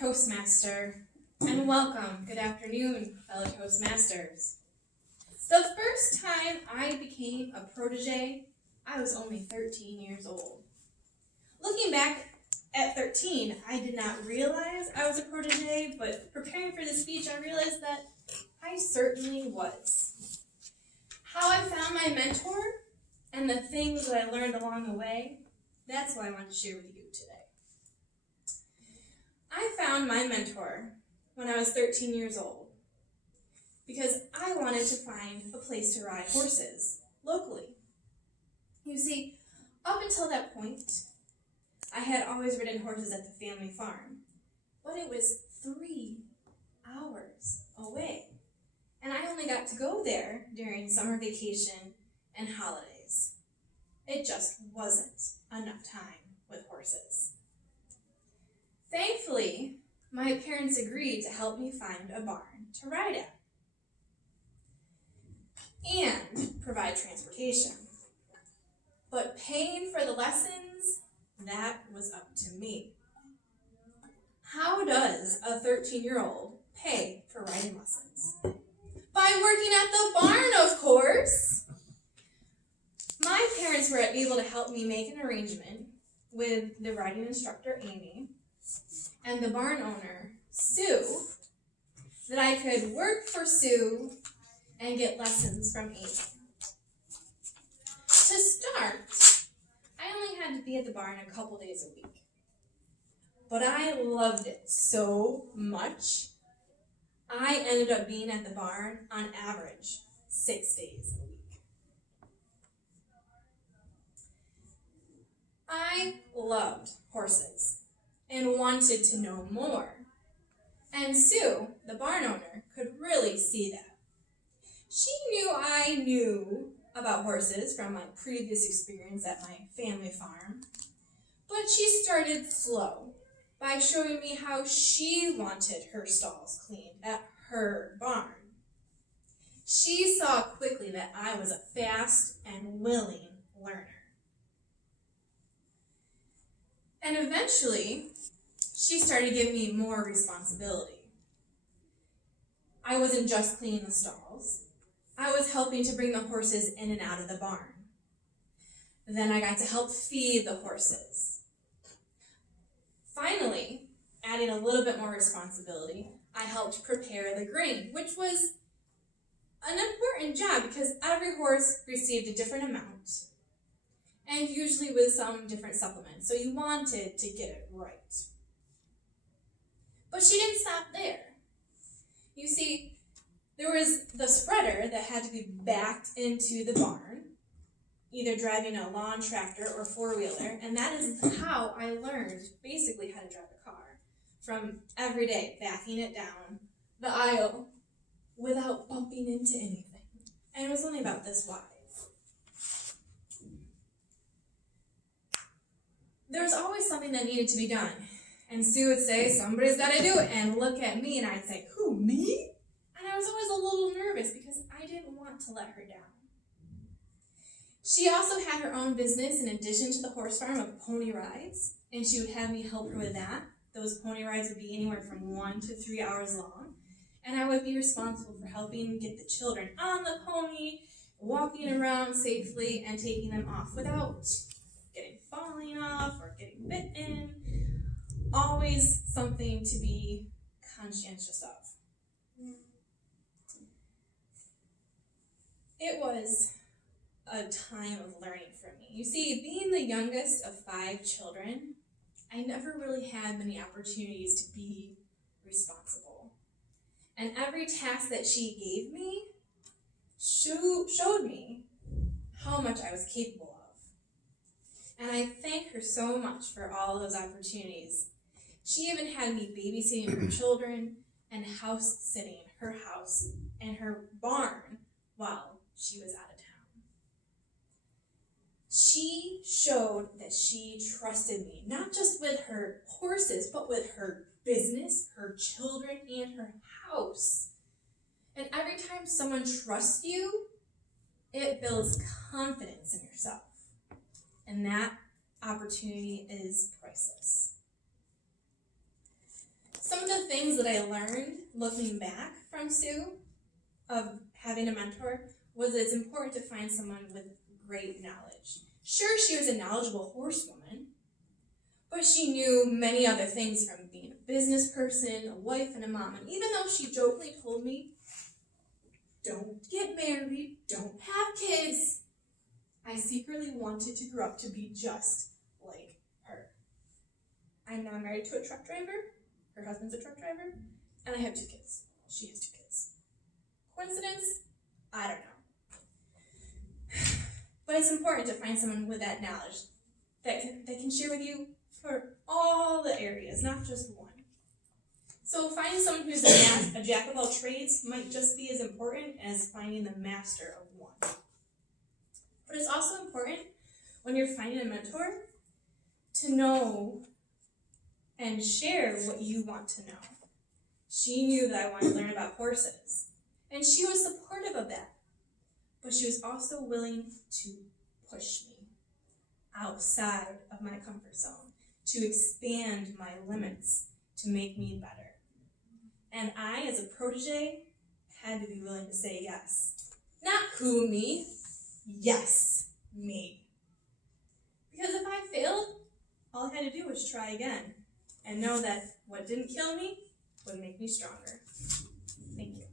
Toastmaster, and welcome. Good afternoon, fellow Toastmasters. The first time I became a protege, I was only 13 years old. Looking back at 13, I did not realize I was a protege, but preparing for this speech, I realized that I certainly was. How I found my mentor and the things that I learned along the way, that's what I want to share with you today. I found my mentor when I was 13 years old because I wanted to find a place to ride horses locally. You see, up until that point, I had always ridden horses at the family farm, but it was 3 hours away, and I only got to go there during summer vacation and holidays. It just wasn't enough time with horses. Thankfully, my parents agreed to help me find a barn to ride at and provide transportation. But paying for the lessons, that was up to me. How does a 13-year-old pay for riding lessons? By working at the barn, of course. My parents were able to help me make an arrangement with the riding instructor, Amy, and the barn owner, Sue, that I could work for Sue and get lessons from Amy. To start, I only had to be at the barn a couple days a week. But I loved it so much, I ended up being at the barn on average 6 days a week. I loved horses and wanted to know more. And Sue, the barn owner, could really see that. She knew I knew about horses from my previous experience at my family farm, but she started slow by showing me how she wanted her stalls cleaned at her barn. She saw quickly that I was a fast and willing learner. And eventually, she started giving me more responsibility. I wasn't just cleaning the stalls. I was helping to bring the horses in and out of the barn. Then I got to help feed the horses. Finally, adding a little bit more responsibility, I helped prepare the grain, which was an important job because every horse received a different amount, and usually with some different supplements, so you wanted to get it right. But she didn't stop there. You see, there was the spreader that had to be backed into the barn, either driving a lawn tractor or four-wheeler, and that is how I learned basically how to drive a car, from every day backing it down the aisle without bumping into anything. And it was only about this wide. There was always something that needed to be done. And Sue would say, somebody's got to do it, and look at me, and I'd say, who, me? And I was always a little nervous because I didn't want to let her down. She also had her own business in addition to the horse farm of pony rides, and she would have me help her with that. Those pony rides would be anywhere from 1 to 3 hours long, and I would be responsible for helping get the children on the pony, walking around safely, and taking them off without falling off or getting bitten. Always something to be conscientious of. It was a time of learning for me. You see, being the youngest of 5 children, I never really had many opportunities to be responsible. And every task that she gave me showed me how much I was capable of. And I thank her so much for all of those opportunities. She even had me babysitting her children and house sitting her house and her barn while she was out of town. She showed that she trusted me, not just with her horses, but with her business, her children, and her house. And every time someone trusts you, it builds confidence in yourself. And that opportunity is priceless. Some of the things that I learned looking back from Sue of having a mentor was that it's important to find someone with great knowledge. Sure, she was a knowledgeable horsewoman, but she knew many other things from being a business person, a wife, and a mom. And even though she jokingly told me, don't get married, don't have kids, I secretly wanted to grow up to be just like her. I'm now married to a truck driver. Her husband's a truck driver. And I have 2 kids. She has 2 kids. Coincidence? I don't know. But it's important to find someone with that knowledge that can share with you for all the areas, not just one. So finding someone who's a jack of all trades might just be as important as finding the master of one. But it's also important when you're finding a mentor to know and share what you want to know. She knew that I wanted to learn about horses, and she was supportive of that. But she was also willing to push me outside of my comfort zone, to expand my limits, to make me better. And I, as a protege, had to be willing to say yes. Not who, me? Yes, me. Because if I failed, all I had to do was try again and know that what didn't kill me would make me stronger.